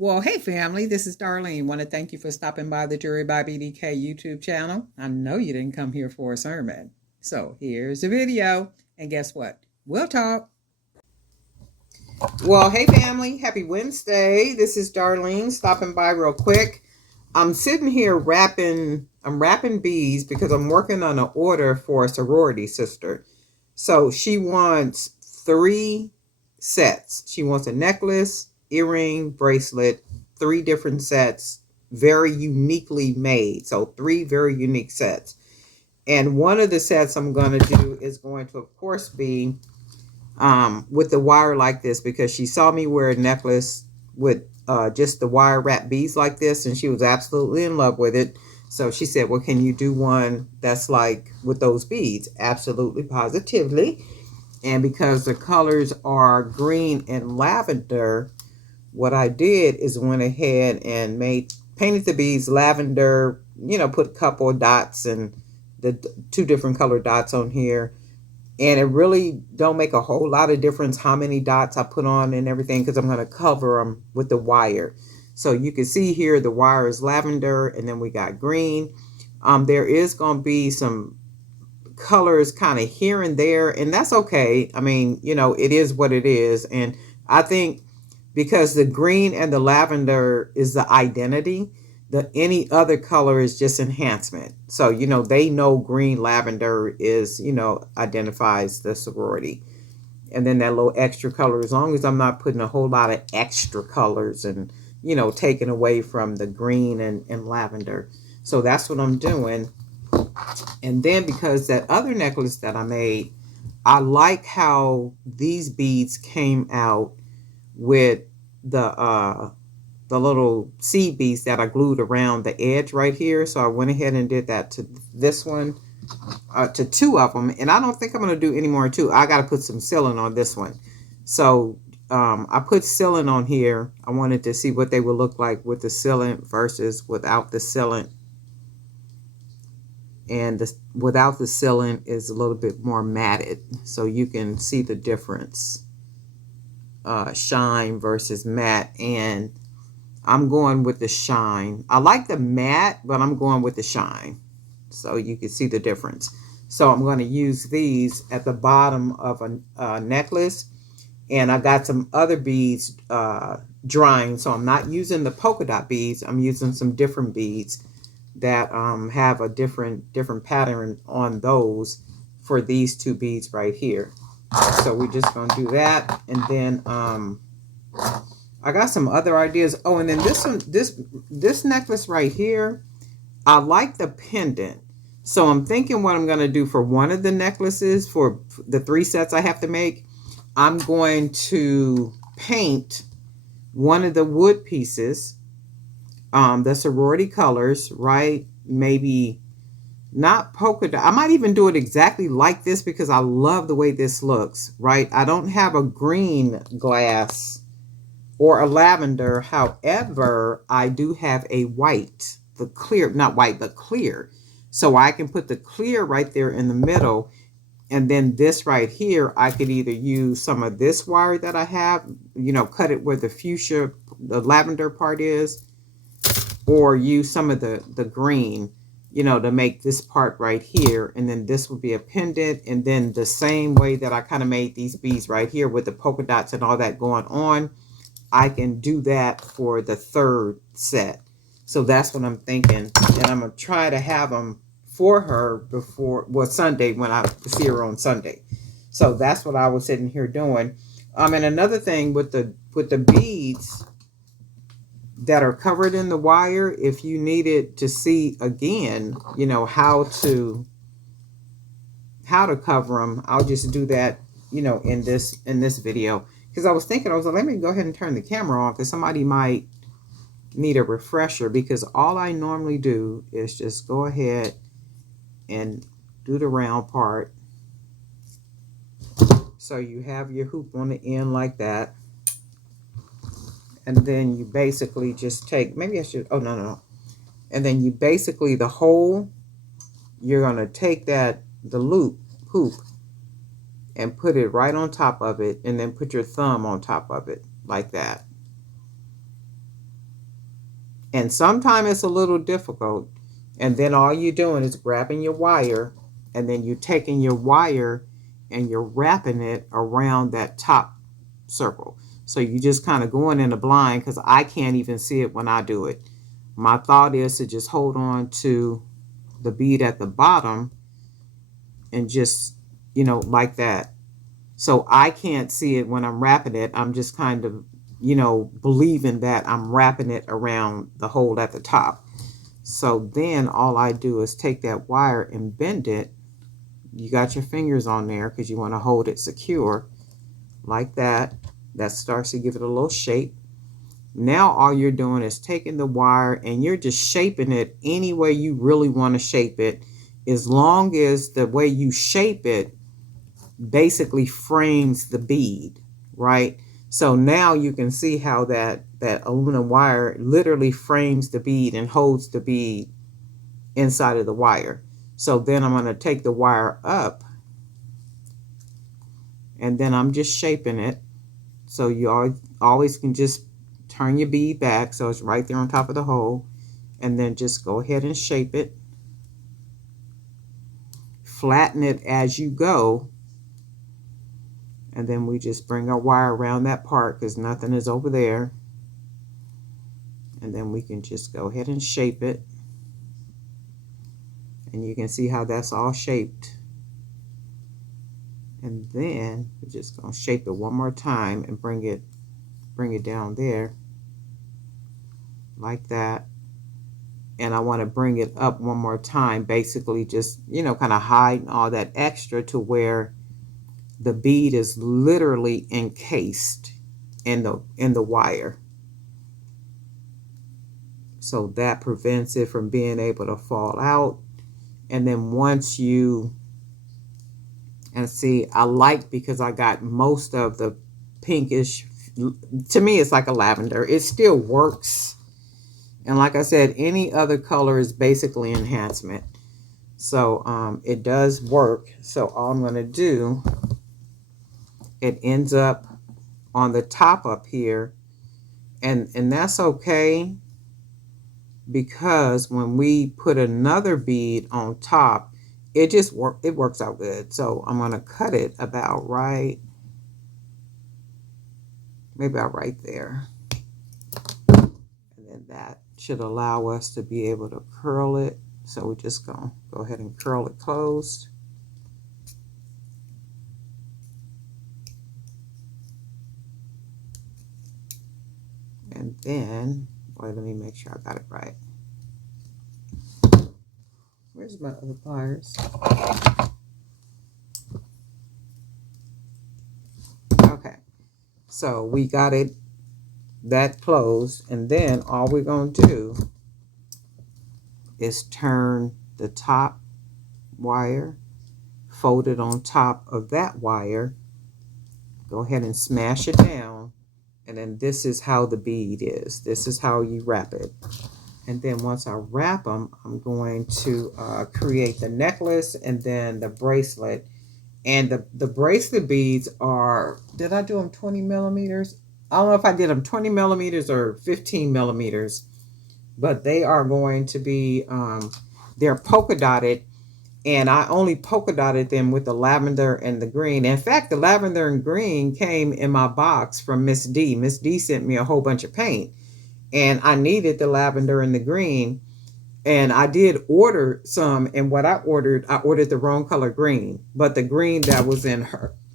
Well, hey family, this is Darlene. Want to thank you for stopping by the Jury by BDK YouTube channel. I know you didn't come here for a sermon. So here's the video. And guess what? We'll talk. Well, hey family, happy Wednesday. This is Darlene stopping by real quick. I'm sitting here I'm wrapping beads because I'm working on an order for a sorority sister. So she wants 3 sets. She wants a necklace, earring, bracelet, 3 different sets, very uniquely made. So 3 very unique sets. And one of the sets I'm going to do is going to, of course, be with the wire like this, because she saw me wear a necklace with just the wire wrap beads like this, and she was absolutely in love with it. So she said, well, can you do one that's like with those beads? Absolutely, positively. And because the colors are green and lavender, what I did is went ahead and painted the beads lavender, put a couple of dots and the 2 different color dots on here. And it really don't make a whole lot of difference how many dots I put on and everything, because I'm going to cover them with the wire. So you can see here the wire is lavender, and then we got green. There is going to be some colors kind of here and there, and that's okay. I mean, it is what it is. And I think because the green and the lavender is the identity, the any other color is just enhancement. So they know green lavender is identifies the sorority. And then that little extra color, as long as I'm not putting a whole lot of extra colors and taking away from the green and lavender. So that's what I'm doing. And then because that other necklace that I made, I like how these beads came out with the little seed beads that I glued around the edge right here. So I went ahead and did that to this one, to 2 of them. And I don't think I'm going to do any more too. I got to put some sealant on this one. So I put sealant on here. I wanted to see what they would look like with the sealant versus without the sealant. And without the sealant is a little bit more matted, so you can see the difference, shine versus matte. And I'm going with the shine. I like the matte, but I'm going with the shine, so you can see the difference. So I'm going to use these at the bottom of a necklace, and I got some other beads drying, so I'm not using the polka dot beads. I'm using some different beads that have a different pattern on those for these 2 beads right here. So we're just going to do that. And then I got some other ideas. Oh, and then this one, this necklace right here, I like the pendant. So I'm thinking what I'm going to do for one of the necklaces, for the 3 sets I have to make, I'm going to paint one of the wood pieces, the sorority colors, right? Maybe not polka dot. I might even do it exactly like this because I love the way this looks, right? I don't have a green glass or a lavender. However, I do have a white, the clear, not white, but clear. So I can put the clear right there in the middle. And then this right here, I could either use some of this wire that I have, cut it where the fuchsia, the lavender part is, or use some of the green, to make this part right here. And then this would be a pendant. And then the same way that I kind of made these beads right here with the polka dots and all that going on, I can do that for the 3rd set. So that's what I'm thinking. And I'm going to try to have them for her before, well, Sunday, when I see her on Sunday. So that's what I was sitting here doing. And another thing with the beads that are covered in the wire, if you needed to see again, how to cover them, I'll just do that, in this video. Because I was like, let me go ahead and turn the camera on, because somebody might need a refresher. Because all I normally do is just go ahead and do the round part. So you have your hoop on the end like that. And then you basically just take, maybe I should, oh, no. And then you basically, the hole, you're going to take the hoop, and put it right on top of it, and then put your thumb on top of it like that. And sometimes it's a little difficult. And then all you're doing is grabbing your wire, and then you're taking your wire and you're wrapping it around that top circle. So you just kind of going in the blind, because I can't even see it when I do it. My thought is to just hold on to the bead at the bottom and just, like that. So I can't see it when I'm wrapping it. I'm just kind of, believing that I'm wrapping it around the hole at the top. So then all I do is take that wire and bend it. You got your fingers on there because you want to hold it secure like that. That starts to give it a little shape. Now all you're doing is taking the wire and you're just shaping it any way you really want to shape it, as long as the way you shape it basically frames the bead, right? So now you can see how that aluminum wire literally frames the bead and holds the bead inside of the wire. So then I'm going to take the wire up, and then I'm just shaping it. So you always can just turn your bead back so it's right there on top of the hole, and then just go ahead and shape it. Flatten it as you go, and then we just bring our wire around that part because nothing is over there. And then we can just go ahead and shape it. And you can see how that's all shaped. And then we're just going to shape it one more time and bring it down there like that. And I want to bring it up one more time, basically just, kind of hiding all that extra to where the bead is literally encased in the wire. So that prevents it from being able to fall out. And then once you, and see, I like, because I got most of the pinkish, to me it's like a lavender. It still works. And like I said, any other color is basically enhancement. So it does work. So all I'm going to do, it ends up on the top up here. And that's okay, because when we put another bead on top, it works out good. So I'm going to cut it about maybe about right there. And then that should allow us to be able to curl it. So we're just going to go ahead and curl it closed. And then, wait, let me make sure I got it right. Where's my other pliers? Okay, so we got it that closed, and then all we're going to do is turn the top wire, fold it on top of that wire, go ahead and smash it down, and then this is how the bead is. This is how you wrap it. And then once I wrap them, I'm going to create the necklace and then the bracelet. And the bracelet beads are, did I do them 20 millimeters? I don't know if I did them 20 millimeters or 15 millimeters, but they are going to be, they're polka dotted. And I only polka dotted them with the lavender and the green. In fact, the lavender and green came in my box from Miss D. Miss D sent me a whole bunch of paint. And I needed the lavender and the green. And I did order some. And what I ordered the wrong color green. But the green that was in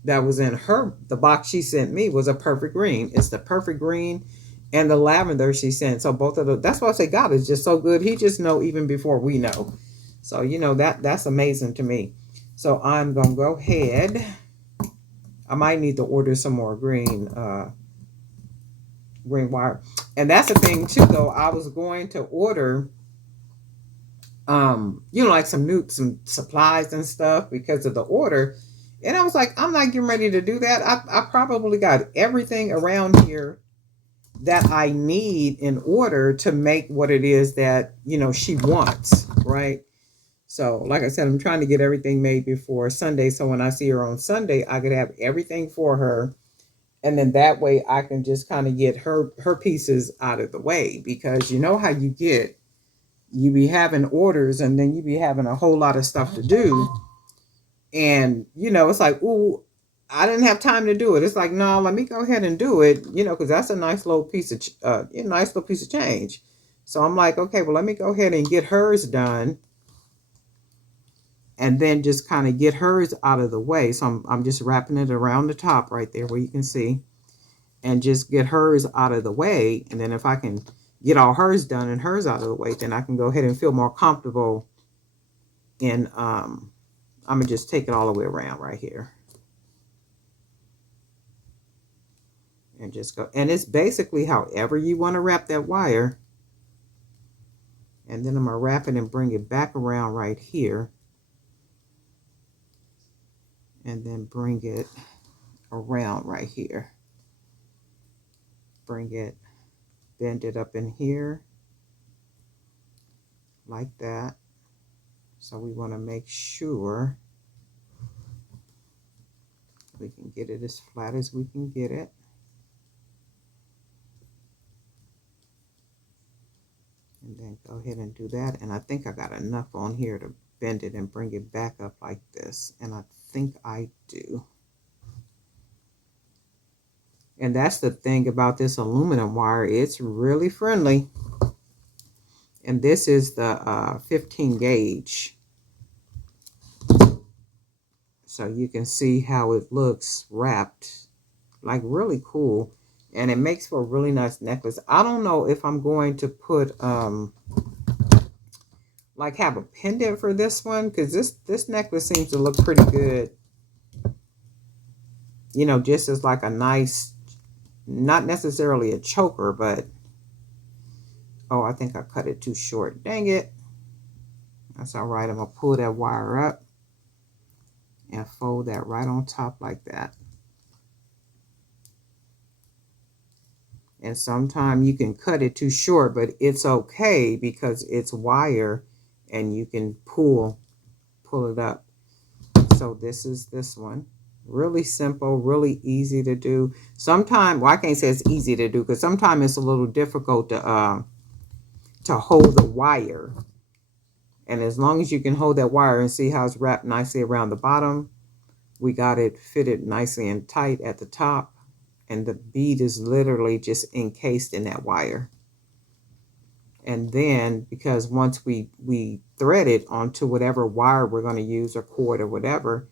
the box she sent me was a perfect green. It's the perfect green and the lavender she sent. So both of that's why I say God is just so good. He just know even before we know. So, that's amazing to me. So I'm going to go ahead. I might need to order some more green wire. And that's the thing too, though. I was going to order, like some supplies and stuff because of the order. And I was like, I'm not getting ready to do that. I probably got everything around here that I need in order to make what it is that, she wants, right? So, like I said, I'm trying to get everything made before Sunday. So when I see her on Sunday, I could have everything for her. And then that way I can just kind of get her pieces out of the way, because you know how you be having orders and then you be having a whole lot of stuff to do, and it's like, ooh, I didn't have time to do it. It's like, no, let me go ahead and do it, because that's a nice little piece of change. So I'm like, okay, well, let me go ahead and get hers done, and then just kind of get hers out of the way. So I'm just wrapping it around the top right there where you can see, and just get hers out of the way. And then if I can get all hers done and hers out of the way, then I can go ahead and feel more comfortable in, I'm going to just take it all the way around right here. And just go. And it's basically however you want to wrap that wire. And then I'm going to wrap it and bring it back around right here. And then bring it around right here. Bring it, bend it up in here. Like that. So we want to make sure we can get it as flat as we can get it. And then go ahead and do that. And I think I got enough on here to bend it and bring it back up like this. And I think I do. And that's the thing about this aluminum wire. It's really friendly. And this is the 15 gauge. So you can see how it looks wrapped. Like really cool. And it makes for a really nice necklace. I don't know if I'm going to put, like have a pendant for this one. Because this necklace seems to look pretty good. Just as like a nice, not necessarily a choker, but, oh, I think I cut it too short. Dang it. That's all right. I'm going to pull that wire up and fold that right on top like that. And sometimes you can cut it too short, but it's okay because it's wire and you can pull it up. So this is this one. Really simple, really easy to do. Sometimes, well, I can't say it's easy to do because sometimes it's a little difficult to hold the wire. And as long as you can hold that wire and see how it's wrapped nicely around the bottom, we got it fitted nicely and tight at the top. And the bead is literally just encased in that wire. And then, because once we thread it onto whatever wire we're going to use, or cord or whatever,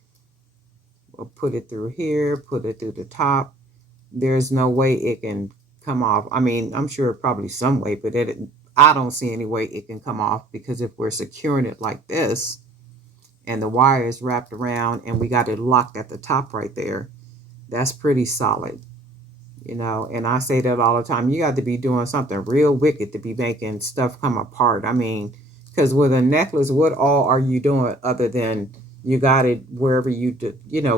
we'll put it through here, put it through the top. There's no way it can come off. I mean, I'm sure probably some way, but I don't see any way it can come off, because if we're securing it like this and the wire is wrapped around and we got it locked at the top right there, that's pretty solid. And I say that all the time. You got to be doing something real wicked to be making stuff come apart. I mean, because with a necklace, what all are you doing other than you got it wherever you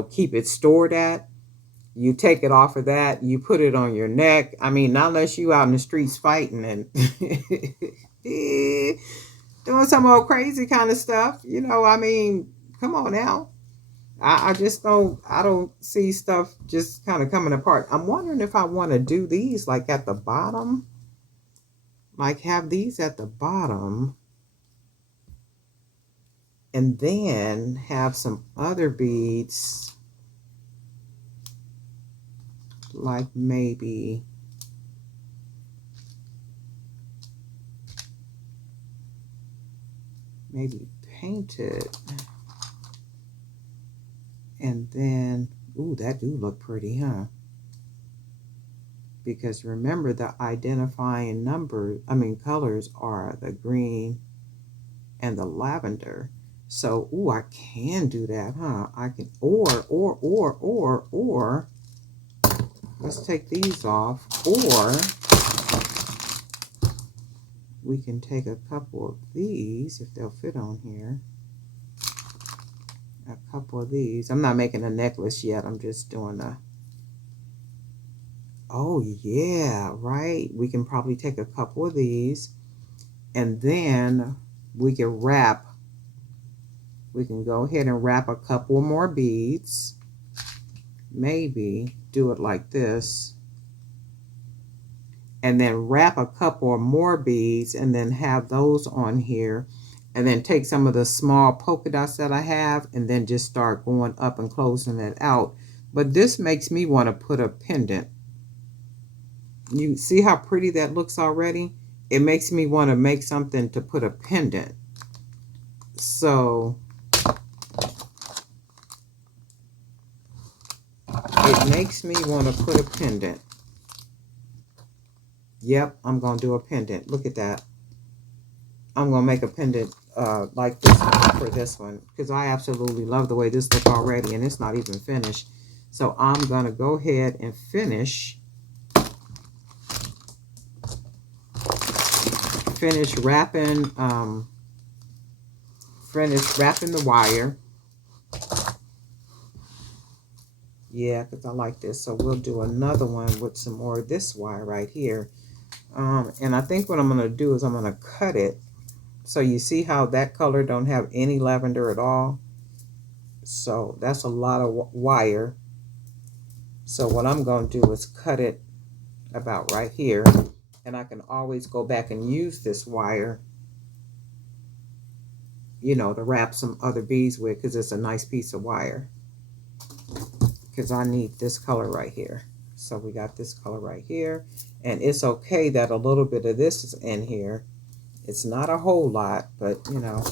keep it stored at? You take it off of that, you put it on your neck. I mean, not unless you out in the streets fighting and doing some old crazy kind of stuff. I mean, come on now. I just don't see stuff just kind of coming apart. I'm wondering if I want to do these like at the bottom. Like have these at the bottom. And then have some other beads. Like maybe painted. And then, ooh, that do look pretty, huh? Because remember, the identifying colors are the green and the lavender. So, ooh, I can do that, huh? I can, or, let's take these off, or we can take a couple of these, if they'll fit on here. A couple of these. I'm not making a necklace yet. I'm just doing oh yeah, right. We can probably take a couple of these, and then we can wrap. We can go ahead and wrap a couple more beads. Maybe do it like this, and then wrap a couple or more beads and then have those on here, and then take some of the small polka dots that I have and then just start going up and closing it out. But this makes me want to put a pendant. You see how pretty that looks already? It makes me want to make something to put a pendant. So it makes me want to put a pendant. Yep, I'm going to do a pendant. Look at that. I'm going to make a pendant like this one for this one, because I absolutely love the way this looks already, and it's not even finished. So I'm going to go ahead and finish wrapping the wire. Yeah, because I like this. So we'll do another one with some more of this wire right here. And I think what I'm going to do is I'm going to cut it. So you see how that color don't have any lavender at all? So that's a lot of wire. So what I'm going to do is cut it about right here. And I can always go back and use this wire, you know, to wrap some other beads with, because it's a nice piece of wire. Because I need this color right here. So we got this color right here. And it's okay that a little bit of this is in here. It's not a whole lot, but you know,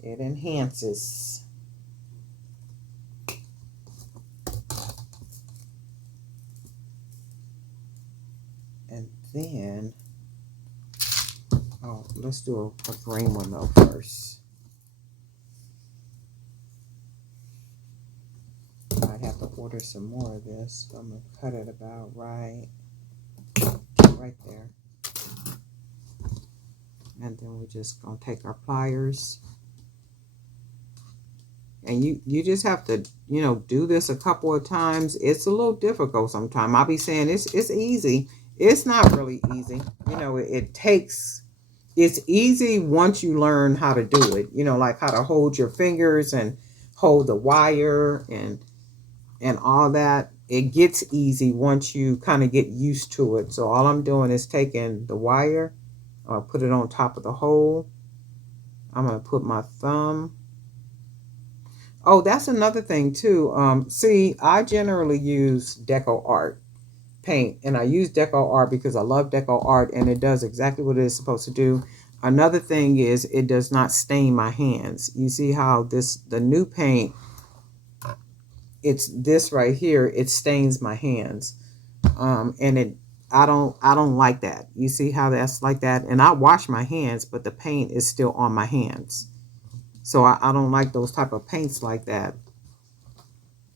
it enhances. And then, oh, let's do a green one though first. I'd have to order some more of this. So I'm gonna cut it about right there. And then we're just gonna take our pliers. And you just have to, you know, do this a couple of times. It's a little difficult sometimes. I'll be saying it's easy. It's not really easy. You know, it's easy once you learn how to do it. You know, like how to hold your fingers and hold the wire and all that. It gets easy once you kind of get used to it. So all I'm doing is taking the wire, put it on top of the hole. I'm going to put my thumb. Oh, that's another thing too. See, I generally use Deco Art paint, and I use Deco Art because I love Deco Art, and it does exactly what it is supposed to do. Another thing is it does not stain my hands. You see how the new paint, it's this right here, it stains my hands. And I don't like that. You see how that's like that? And I wash my hands, but the paint is still on my hands. So I don't like those type of paints like that.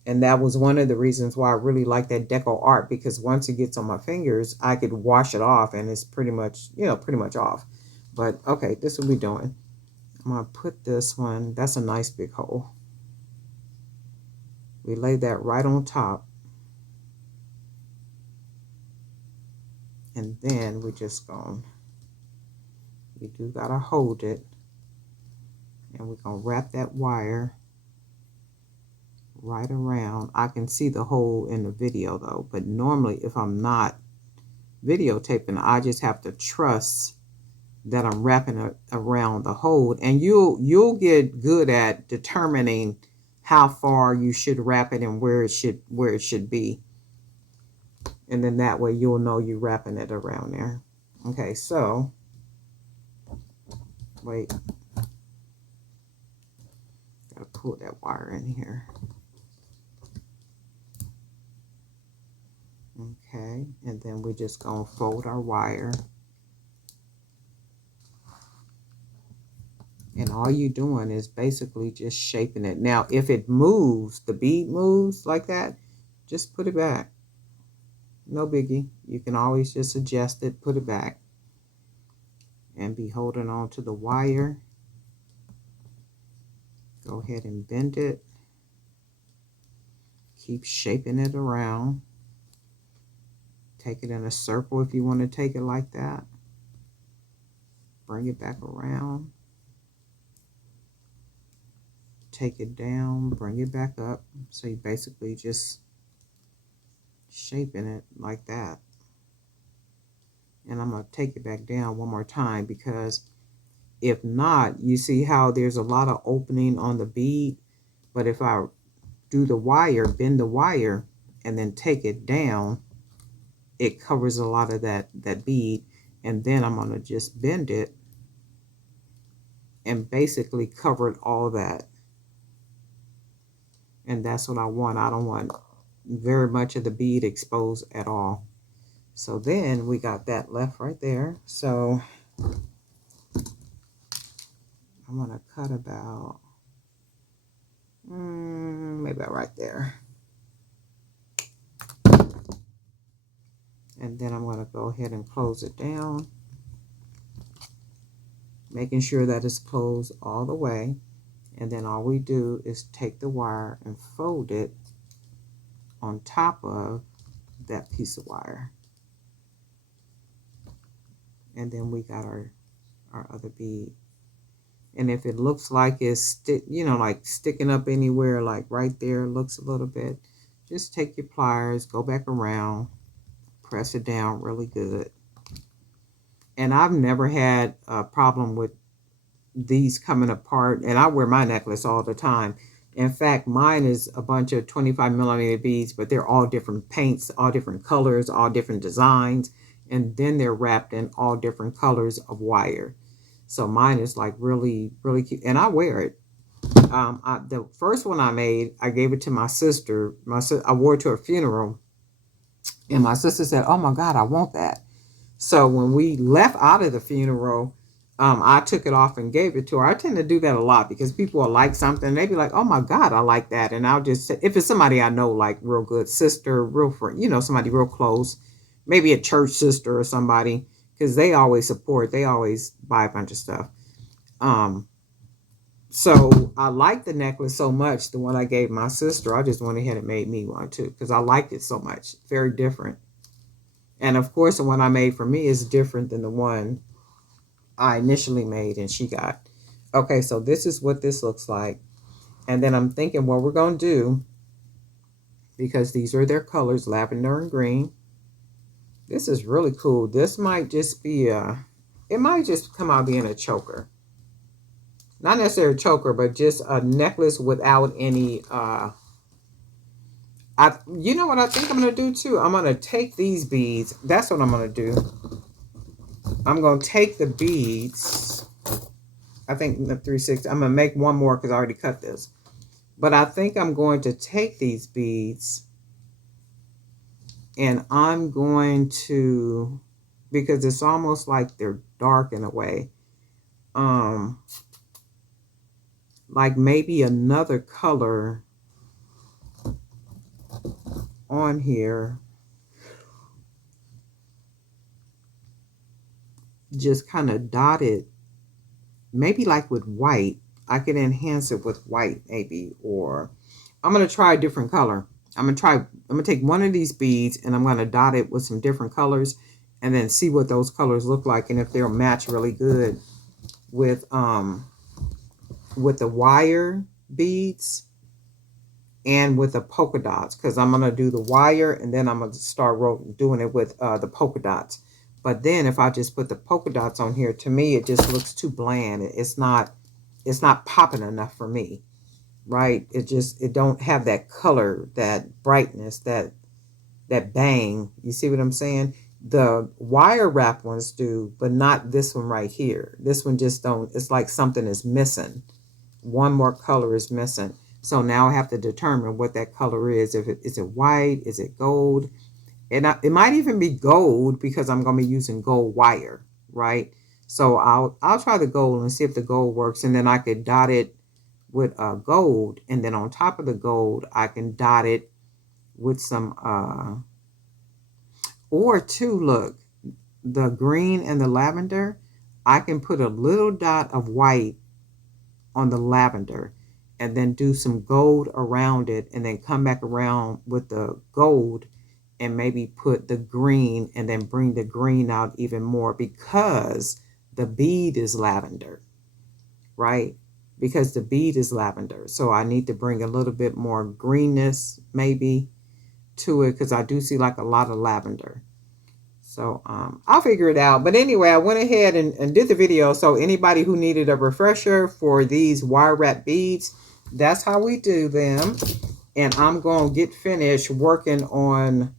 And that was one of the reasons why I really like that Deco Art, because once it gets on my fingers, I could wash it off and it's pretty much, you know, pretty much off. But okay, this will be doing. I'm going to put this one. That's a nice big hole. We lay that right on top. And then we just going, you do got to hold it. And we're going to wrap that wire right around. I can see the hole in the video though, but normally if I'm not videotaping, I just have to trust that I'm wrapping it around the hole. And you'll get good at determining how far you should wrap it and where it should be. And then that way you'll know you're wrapping it around there. Okay, so wait. Gotta pull that wire in here. Okay, and then we're just gonna fold our wire. And all you're doing is basically just shaping it. Now, if it moves, the bead moves like that, just put it back. No biggie. You can always just adjust it, put it back. And be holding on to the wire. Go ahead and bend it. Keep shaping it around. Take it in a circle if you want to take it like that. Bring it back around. take it down, bring it back up. So you basically just shaping it like that. And I'm going to take it back down one more time, because if not, you see how there's a lot of opening on the bead. But if I do the wire, bend the wire, and then take it down, it covers a lot of that bead. And then I'm going to just bend it and basically cover all that. And that's what I want. I don't want very much of the bead exposed at all. So then we got that left right there. So I'm going to cut about, maybe about right there. And then I'm going to go ahead and close it down, making sure that it's closed all the way. And then all we do is take the wire and fold it on top of that piece of wire. And then we got our other bead. And if it looks like it's like sticking up anywhere, like right there, looks a little bit, just take your pliers, go back around, press it down really good. And I've never had a problem with these coming apart, and I wear my necklace all the time. In fact, mine is a bunch of 25mm beads, but they're all different paints, all different colors, all different designs, and then they're wrapped in all different colors of wire. So mine is like really, really cute, and I wear it. The first one I made, I gave it to my sister. I wore it to her funeral, and my sister said, "Oh my God, I want that." So when we left out of the funeral, I took it off and gave it to her. I tend to do that a lot because people will like something. They be like, "Oh my God, I like that." And I'll just, if it's somebody I know, like real good sister, real friend, somebody real close, maybe a church sister or somebody, because they always support, they always buy a bunch of stuff. So I liked the necklace so much, the one I gave my sister, I just went ahead and made me one too, because I liked it so much. Very different. And of course, the one I made for me is different than the one I initially made and she got. Okay, so this is what this looks like. And then I'm thinking what we're going to do, because these are their colors, lavender and green. This is really cool. This might just be it might just come out being a choker. Not necessarily a choker, but just a necklace without any, you know what I think I'm going to do too? I'm going to take these beads. That's what I'm going to do. I'm going to take the beads. I think the 360. I'm going to make one more because I already cut this. But I think I'm going to take these beads and I'm going to, because it's almost like they're dark in a way. Like maybe another color on here. Just kind of dotted, maybe like with white. I can enhance it with white maybe, or I'm going to try a different color. I'm going to take one of these beads and I'm going to dot it with some different colors and then see what those colors look like and if they'll match really good with the wire beads and with the polka dots, because I'm going to do the wire and then I'm going to start doing it with the polka dots. But then if I just put the polka dots on here, to me it just looks too bland. It's not popping enough for me, right? It don't have that color, that brightness, that bang. You see what I'm saying? The wire wrap ones do, but not this one right here. This one just don't. It's like something is missing. One more color is missing. So now I have to determine what that color is. Is it white? Is it gold? And it might even be gold because I'm going to be using gold wire, right? So I'll try the gold and see if the gold works, and then I could dot it with gold, and then on top of the gold I can dot it with some or two, look, the green and the lavender, I can put a little dot of white on the lavender and then do some gold around it and then come back around with the gold and maybe put the green and then bring the green out even more because the bead is lavender, right? because the bead is lavender. So I need to bring a little bit more greenness maybe to it, because I do see like a lot of lavender. So I'll figure it out. But anyway, I went ahead and did the video. So anybody who needed a refresher for these wire wrap beads, that's how we do them. And I'm going to get finished working on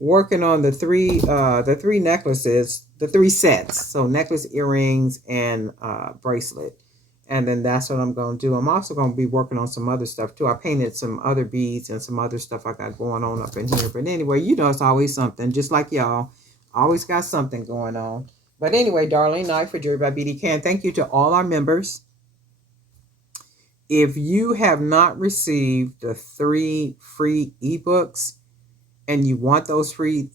the three necklaces, the three sets. So necklace, earrings, and bracelet. And then that's what I'm going to do. I'm also going to be working on some other stuff too. I painted some other beads and some other stuff I got going on up in here. But anyway, you know, it's always something. Just like y'all, always got something going on. But anyway, Darling Night for Jewelry by BDK. And thank you to all our members. If you have not received the 3 free ebooks and you want those free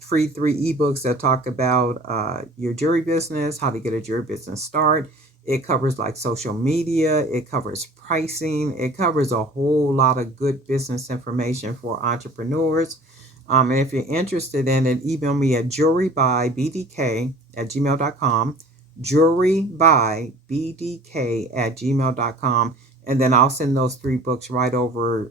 3 ebooks that talk about your jewelry business, how to get a jewelry business start. It covers like social media. It covers pricing. It covers a whole lot of good business information for entrepreneurs. And if you're interested in it, email me at jewelrybybdk@gmail.com, jewelrybybdk@gmail.com, and then I'll send those 3 books right over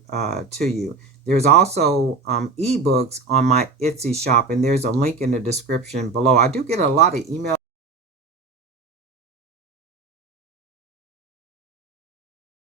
to you. There's also ebooks on my Etsy shop, and there's a link in the description below. I do get a lot of emails